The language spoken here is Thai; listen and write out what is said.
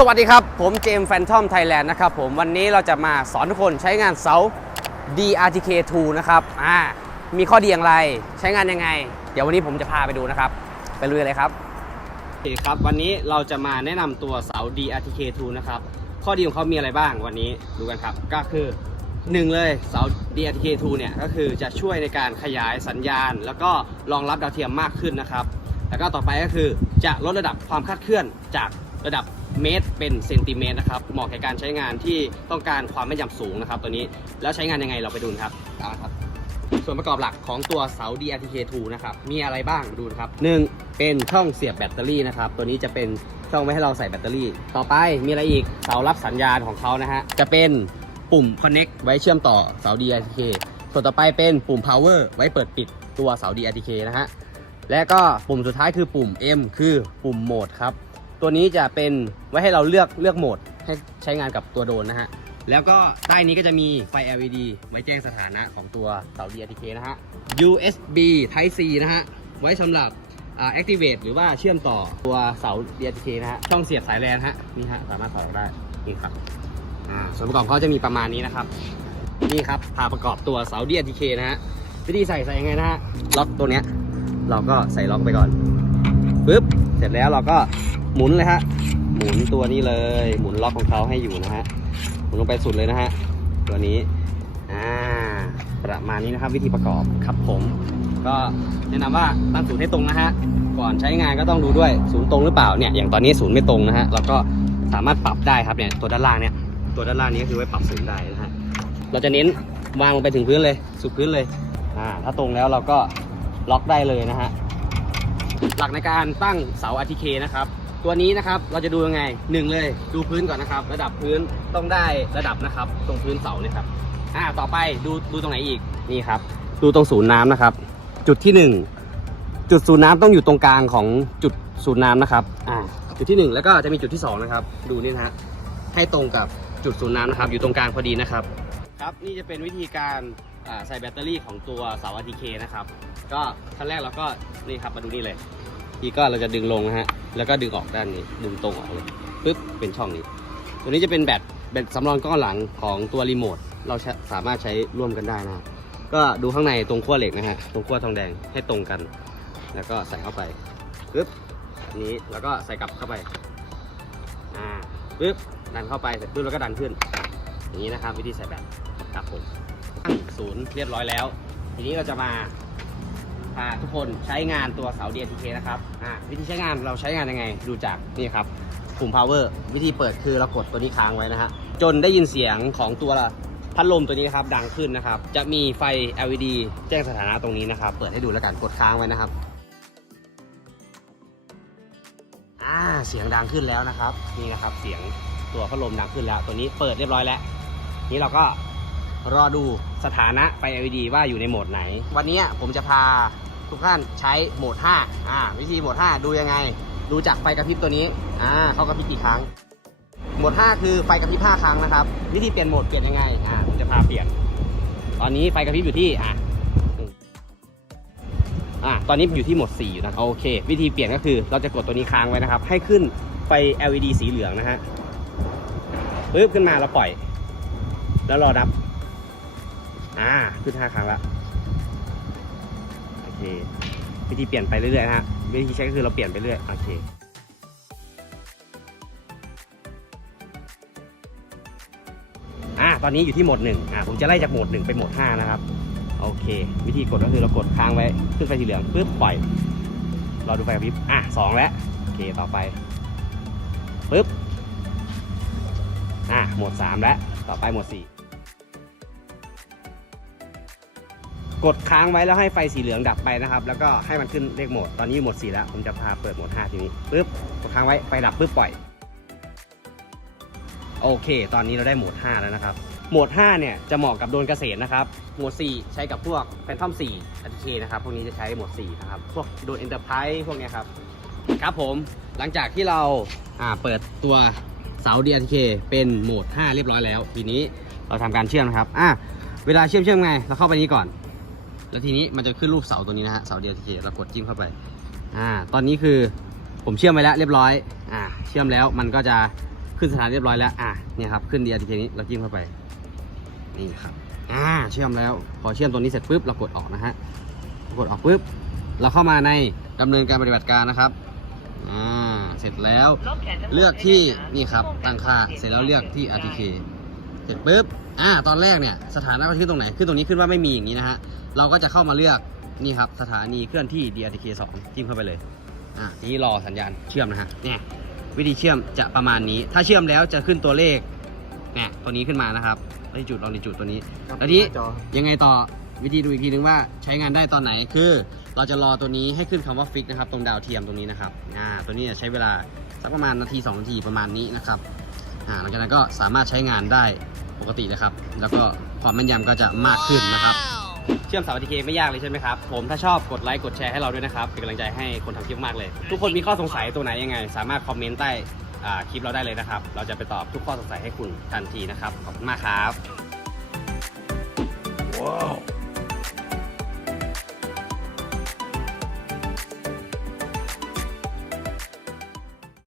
สวัสดีครับ ผมเจมส์แฟนทอมไทยแลนด์นะครับผมวันนี้เราจะมาสอนทุกคนใช้งานเสา DRTK2 นะครับอ่ามีข้อดีอย่างไรใช้งานยังไง เดี๋ยววันนี้ผมจะพาไปดูนะครับ ไปลุยเลยครับโอเคครับวันนี้เราจะมาแนะนำตัวเสา DRTK2 นะครับ ข้อดีของเขามีอะไรบ้างวันนี้ดูกันครับ ก็คือหนึ่งเลยเสา DRTK2 เนี่ยก็คือจะช่วยในการขยายสัญญาณ แล้วก็รองรับดาวเทียมมากขึ้นนะครับ แล้วก็ต่อไปก็คือจะลดระดับความคลาดเคลื่อนจาก ระดับเมตรเป็นเซนติเมตรนะครับเหมาะแก่การใช้งานที่ต้องการความแม่นยำสูงนะครับตัวนี้แล้วใช้งานยังไงเราไปดูนะครับตามมาครับ ส่วนประกอบหลักของตัวเสา DRTK2 นะครับมีอะไรบ้างมาดูนะครับหนึ่งเป็นช่องเสียบแบตเตอรี่นะครับตัวนี้จะเป็นช่องไว้ให้เราใส่แบตเตอรี่ ต่อไปมีอะไรอีกเสารับสัญญาณของเขานะฮะจะเป็นปุ่ม connect ไว้เชื่อมต่อเสา DRTK ส่วนต่อไปเป็นปุ่ม power ไว้เปิดปิดตัวเสา DRTK นะฮะและก็ปุ่มสุดท้ายคือปุ่ม M คือปุ่มโหมดครับ ตัวนี้จะเป็นไว้ให้เราเลือกเลือกโหมดให้ใช้งานกับตัวโดรนนะฮะ แล้วก็ใต้นี้ก็จะมีไฟ LED ไว้แจ้งสถานะของตัวเสา DRTK นะฮะ USB Type C นะฮะ ไว้สำหรับ activate หรือว่าเชื่อมต่อตัวเสา DRTK นะฮะ ช่องเสียบสายแลนฮะ นี่ฮะ สามารถถอดออกได้ นี่ครับ อ่า ส่วนประกอบเขาจะมีประมาณนี้นะครับ นี่ครับ พาประกอบตัวเสา DRTK นะฮะ วิธีใส่ใส่ยังไงนะฮะ ล็อกตัวเนี้ย เราก็ใส่ล็อกไปก่อน ปึ๊บ เสร็จแล้วเราก็ หมุนเลยฮะ หมุนตัวนี้เลย หมุนล็อกของเขาให้อยู่นะฮะ หมุนลงไปสุดเลยนะฮะ ตัวนี้ อ่า ประมาณนี้นะครับวิธีประกอบครับผม ก็แนะนำว่าตั้งศูนย์ให้ตรงนะฮะ ก่อนใช้งานก็ต้องดูด้วยศูนย์ตรงหรือเปล่าเนี่ย อย่างตอนนี้ศูนย์ไม่ตรงนะฮะ เราก็สามารถปรับได้ครับเนี่ย ตัวด้านล่างเนี่ย ตัวด้านล่างนี้ก็คือไว้ปรับศูนย์ได้นะฮะ เราจะเน้นวางลงไปถึงพื้นเลย สุดพื้นเลย อ่า ถ้าตรงแล้วเราก็ล็อกได้เลยนะฮะ หลักในการตั้งเสา RTK นะครับ ตัวนี้นะครับเราจะดูยังไงหนึ่งเลยดูพื้นก่อนนะครับ ระดับพื้นต้องได้ระดับนะครับ ตรงพื้นเสาเนี่ยครับอ่าต่อไปดูดูตรงไหนอีกนี่ครับ ดูตรงศูนย์น้ำนะครับ จุดที่หนึ่งจุดศูนย์น้ำต้องอยู่ตรงกลางของจุดศูนย์น้ำนะครับอ่าจุดที่หนึ่งแล้วก็จะมีจุดที่สองนะครับ ดูนี่นะฮะให้ตรงกับจุดศูนย์น้ำนะครับ อยู่ตรงกลางพอดีนะครับครับนี่จะเป็นวิธีการใส่แบตเตอรี่ของตัวเสา RTK นะครับ ก็ขั้นแรกเราก็นี่ครับมาดูนี่เลย ทีก็เราจะดึงลงนะฮะ แล้วก็ดึงออกด้านนี้ ดึงตรงออกเลยปึ๊บเป็นช่องนี้ ตัวนี้จะเป็นแบตแบตสำรองก้อนหลังของตัวรีโมทเราใช้สามารถใช้ร่วมกันได้นะก็ดูข้างในตรงขั้วเหล็กนะฮะตรงขั้วทองแดงให้ตรงกัน แล้วก็ใส่เข้าไปปึ๊บอันนี้แล้วก็ใส่กลับเข้าไปอ่าปึ๊บดันเข้าไปเสร็จปึ๊บแล้วก็ดันขึ้น อย่างนี้นะครับวิธีใส่แบตครับผมตั้งศูนย์เรียบร้อยแล้ว ทีนี้เราจะมา พาทุกคนใช้งานตัวเสา DTK นะครับอ่าวิธีใช้งานเราใช้งานยังไงดูจากนี่ครับปุ่ม power วิธีเปิดคือเรากดตัวนี้ค้างไว้นะฮะจนได้ยินเสียงของตัวพัดลมตัวนี้นะครับดังขึ้นนะครับจะมีไฟ LED แจ้งสถานะตรงนี้นะครับ เปิดให้ดูแล้วกันกดค้างไว้นะครับอ่าเสียงดังขึ้นแล้วนะครับนี่นะครับเสียงตัวพัดลมดังขึ้นแล้ว ตัวนี้เปิดเรียบร้อยแล้ว นี้เราก็ รอดูสถานะไฟ LED ว่าอยู่ในโหมดไหน วันนี้ผมจะพาทุกท่านใช้โหมด 5 อ่า วิธีโหมด 5 ดูยังไง ดูจากไฟกระพริบตัวนี้ อ่าเขากระพริบกี่ครั้ง โหมด 5 คือไฟกระพริบ5ครั้งนะครับ วิธีเปลี่ยนโหมดเปลี่ยนยังไง อ่าผมจะพาเปลี่ยน ตอนนี้ไฟกระพริบอยู่ที่ อ่าอ่า ตอนนี้อยู่ที่โหมด 4 อยู่นะ โอเค วิธีเปลี่ยนก็คือเราจะกดตัวนี้ค้างไว้นะครับ ให้ขึ้นไฟ LED สีเหลืองนะฮะปึ๊บขึ้นมาแล้วปล่อย แล้วรอดับ อ่าขึ้นห้าครั้งละโอเควิธีเปลี่ยนไปเรื่อยๆนะฮะวิธีใช้ก็คือเราเปลี่ยนไปเรื่อยโอเคอ่าตอนนี้อยู่ที่โหมดหนึ่งอ่าผมจะไล่จากโหมดหนึ่งไปโหมดห้านะครับโอเค วิธีกดก็คือเรากดค้างไว้ขึ้นไฟสีเหลืองปึ๊บปล่อยรอดูไฟกระพริบอะสองแล้วโอเคต่อไปปึ๊บอะโหมดสามแล้วต่อไปโหมดสี่ กดค้างไว้แล้วให้ไฟสีเหลืองดับไปนะครับ แล้วก็ให้มันขึ้นเลขโหมด ตอนนี้โหมด4แล้ว ผมจะพาเปิดโหมด5ทีนี้ปึ๊บ กดค้างไว้ ไฟดับปึ๊บปล่อย โอเค ตอนนี้เราได้โหมด 5 แล้วนะครับ โหมด 5 เนี่ย จะเหมาะกับโดนเกษตรนะครับ โหมด 4 ใช้กับพวกแฟนทอม4 RTK นะครับ พวกนี้จะใช้โหมด 4 นะครับ พวกโดนเอ็นเตอร์ไพรส์พวกนี้ครับ ครับผม หลังจากที่เราเปิดตัวเสา DRTK เป็นโหมด 5 เรียบร้อยแล้ว ทีนี้เราทำการเชื่อมนะครับ อะ เวลาเชื่อมเชื่อมไง เราเข้าไปนี้ก่อน แล้วทีนี้มันจะขึ้นรูปเสาตัวนี้นะฮะเสา DRTK เรากดจิ้มเข้าไปอ่าตอนนี้คือผมเชื่อมไปแล้วเรียบร้อยอ่าเชื่อมแล้วมันก็จะขึ้นสถานเรียบร้อยแล้วอะเนี่ยครับขึ้น DRTK นี้เราจิ้มเข้าไปนี่ครับอ่าเชื่อมแล้ว พอเชื่อมตัวนี้เสร็จปุ๊บเรากดออกนะฮะกดออกปุ๊บเราเข้ามาในดำเนินการปฏิบัติการนะครับอ่าเสร็จแล้วเลือกที่นี่ครับตั้งค่าเสร็จแล้วเลือกที่ RTK เสร็จปุ๊บอ่าตอนแรกเนี่ยสถานะก็ขึ้นตรงไหนขึ้นตรงนี้ขึ้นว่าไม่มีอย่างนี้นะฮะ เราก็จะเข้ามาเลือกนี่ครับสถานีเคลื่อนที่ DRTK 2จิ้มเข้าไปเลยอ่าทีนี้รอสัญญาณเชื่อมนะฮะเนี่ยวิธีเชื่อมจะประมาณนี้ ถ้าเชื่อมแล้วจะขึ้นตัวเลขเนี่ยตัวนี้ขึ้นมานะครับลองจุดลองจุดตัวนี้แล้วนี้จอ ยังไงต่อวิธีดูอีกทีนึงว่าใช้งานได้ตอนไหนคือเราจะรอตัวนี้ให้ขึ้นคำว่าฟิกนะครับตรงดาวเทียมตรงนี้นะครับอ่าตัวนี้จะใช้เวลาสักประมาณนาที2นาทีประมาณนี้นะครับอ่าหลังจากนั้นก็สามารถใช้งานได้ปกตินะครับ แล้วก็ความแม่นยำก็จะมากขึ้นนะครับ เชื่อมเสาทีเคไม่ยากเลยใช่ไหมครับ ผมถ้าชอบกดไลค์กดแชร์ให้เราด้วยนะครับ เป็นกำลังใจให้คนทำคลิปมากเลย ทุกคนมีข้อสงสัยตัวไหนยังไง สามารถคอมเมนต์ใต้อ่าคลิปเราได้เลยนะครับ เราจะไปตอบทุกข้อสงสัยให้คุณทันทีนะครับ ขอบคุณมากครับว้าว